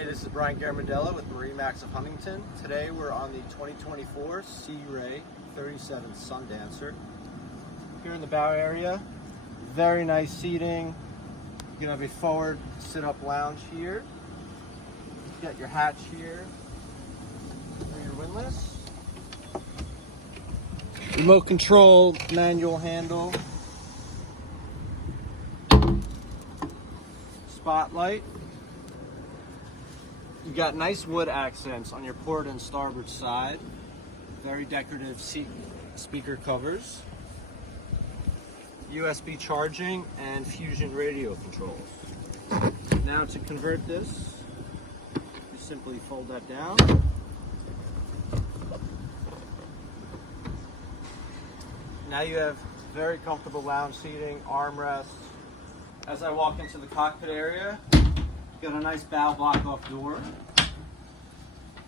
Hey, this is Brian Garmadella with MarineMax Huntington. Today we're on the 2024 Sea Ray 37 Sundancer. Here in the bow area, very nice seating. You can have a forward sit-up lounge here. You got your hatch here for your windlass. Remote control manual handle. Spotlight. You got nice wood accents on your port and starboard side. Very decorative seat speaker covers. USB charging and fusion radio controls. Now to convert this, you simply fold that down. Now you have very comfortable lounge seating, armrests. As I walk into the cockpit area, got a nice bow block-off door.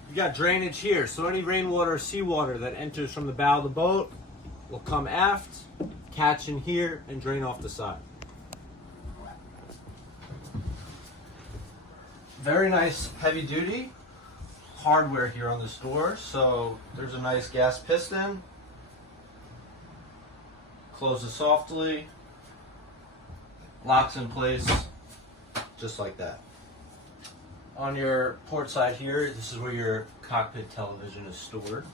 You got drainage here, so any rainwater or seawater that enters from the bow of the boat will come aft, catch in here, and drain off the side. Very nice heavy-duty hardware here on this door. So there's a nice gas piston. Closes softly, locks in place, just like that. On your port side here, this is where your cockpit television is stored.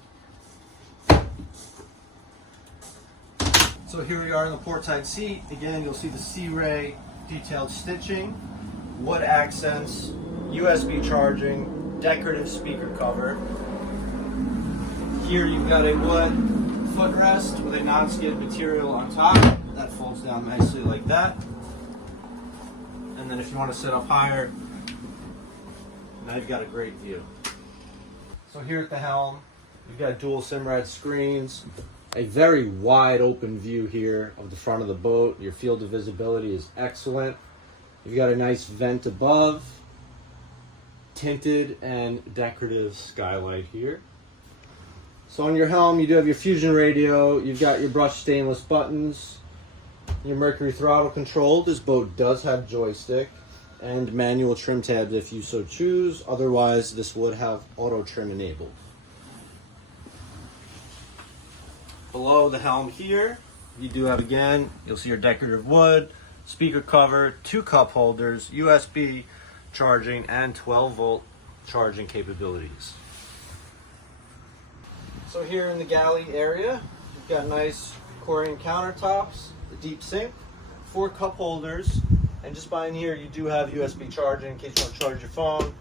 So here we are in the port side seat. Again, you'll see the Sea Ray detailed stitching, wood accents, USB charging, decorative speaker cover. Here you've got a wood footrest with a non-skid material on top. That folds down nicely like that. And then if you want to sit up higher, now you've got a great view. So here at the helm, you've got dual Simrad screens, a very wide open view here of the front of the boat. Your field of visibility is excellent. You've got a nice vent above, tinted and decorative skylight here. So on your helm, you do have your fusion radio, you've got your brushed stainless buttons, your Mercury throttle control. This boat does have joystick and manual trim tabs if you so choose. Otherwise, this would have auto trim enabled. Below the helm here, you do have, again, you'll see your decorative wood, speaker cover, 2 cup holders, USB charging, and 12-volt charging capabilities. So here in the galley area, you've got nice Corian countertops, the deep sink, 4 cup holders, and just behind here you do have USB charging in case you want to charge your phone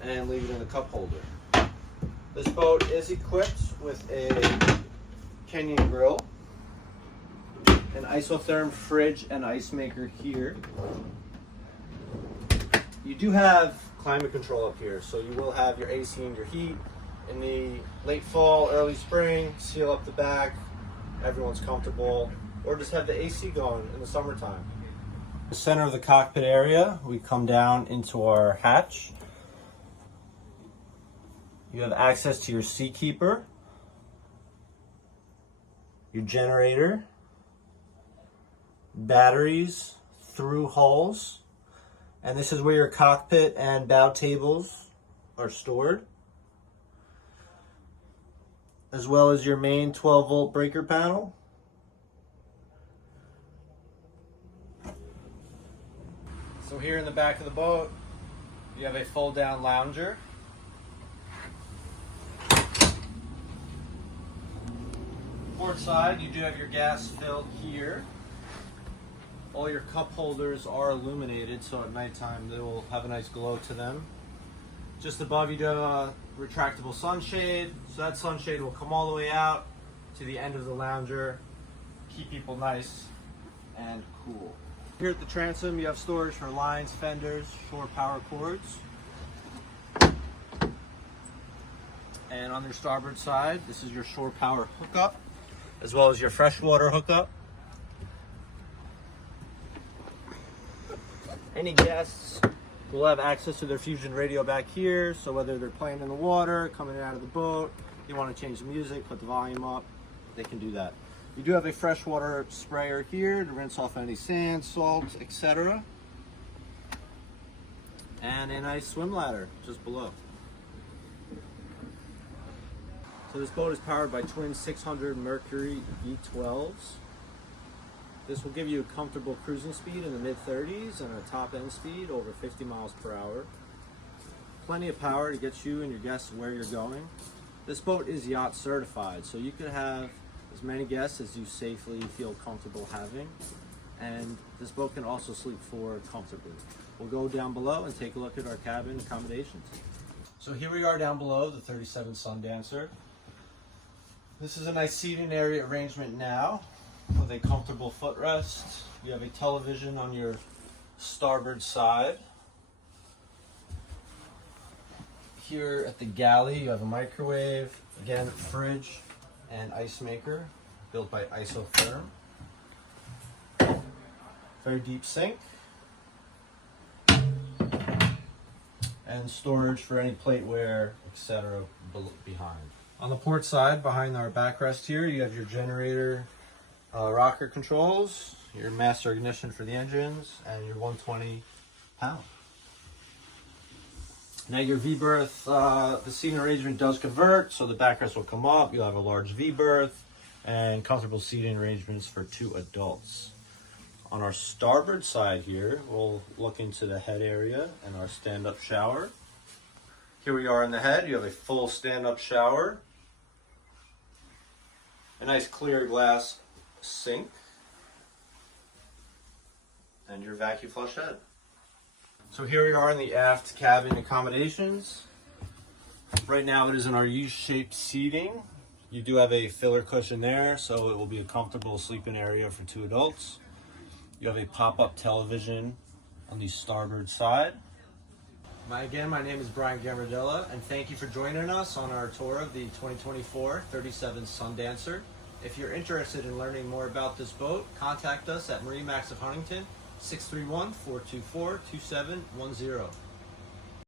and leave it in the cup holder. This boat is equipped with a Kenyan grill, an isotherm fridge and ice maker here. You do have climate control up here, so you will have your AC and your heat. In the late fall, early spring, seal up the back, everyone's comfortable, or just have the AC going in the summertime. The center of the cockpit area, we come down into our hatch. You have access to your seat keeper, your generator, batteries, through hulls, and this is where your cockpit and bow tables are stored, as well as your main 12-volt breaker panel. So here in the back of the boat, you have a fold-down lounger. Port side, you do have your gas filled here. All your cup holders are illuminated, so at nighttime they will have a nice glow to them. Just above you do have a retractable sunshade, so that sunshade will come all the way out to the end of the lounger, keep people nice and cool. Here at the transom, you have storage for lines, fenders, shore power cords. And on your starboard side, this is your shore power hookup, as well as your freshwater hookup. Any guests will have access to their fusion radio back here, so whether they're playing in the water, coming out of the boat, you want to change the music, put the volume up, they can do that. You do have a freshwater sprayer here to rinse off any sand, salt, etc. and a nice swim ladder just below. So this boat is powered by twin 600 Mercury V12s. This will give you a comfortable cruising speed in the mid-30s and a top end speed over 50 miles per hour. Plenty of power to get you and your guests where you're going. This boat is yacht certified, so you could have as many guests as you safely feel comfortable having. And this boat can also sleep forward comfortably. We'll go down below and take a look at our cabin accommodations. So here we are down below the 37 Sundancer. This is a nice seating area arrangement now with a comfortable footrest. You have a television on your starboard side. Here at the galley, you have a microwave, again, fridge and ice maker built by Isotherm. Very deep sink. And storage for any plateware, etc. behind. On the port side, behind our backrest here, you have your generator rocker controls, your master ignition for the engines, and your 120 pound. Now your V-berth, the seating arrangement does convert, so the backrest will come up. You'll have a large V-berth and comfortable seating arrangements for 2 adults. On our starboard side here, we'll look into the head area and our stand-up shower. Here we are in the head. You have a full stand-up shower, a nice clear glass sink, and your vacuum flush head. So here we are in the aft cabin accommodations. Right now it is in our U-shaped seating. You do have a filler cushion there, so it will be a comfortable sleeping area for 2 adults. You have a pop-up television on the starboard side. Again, my name is Brian Gambardella, and thank you for joining us on our tour of the 2024 37 Sundancer. If you're interested in learning more about this boat, contact us at MarineMax Huntington, 631-424-2710.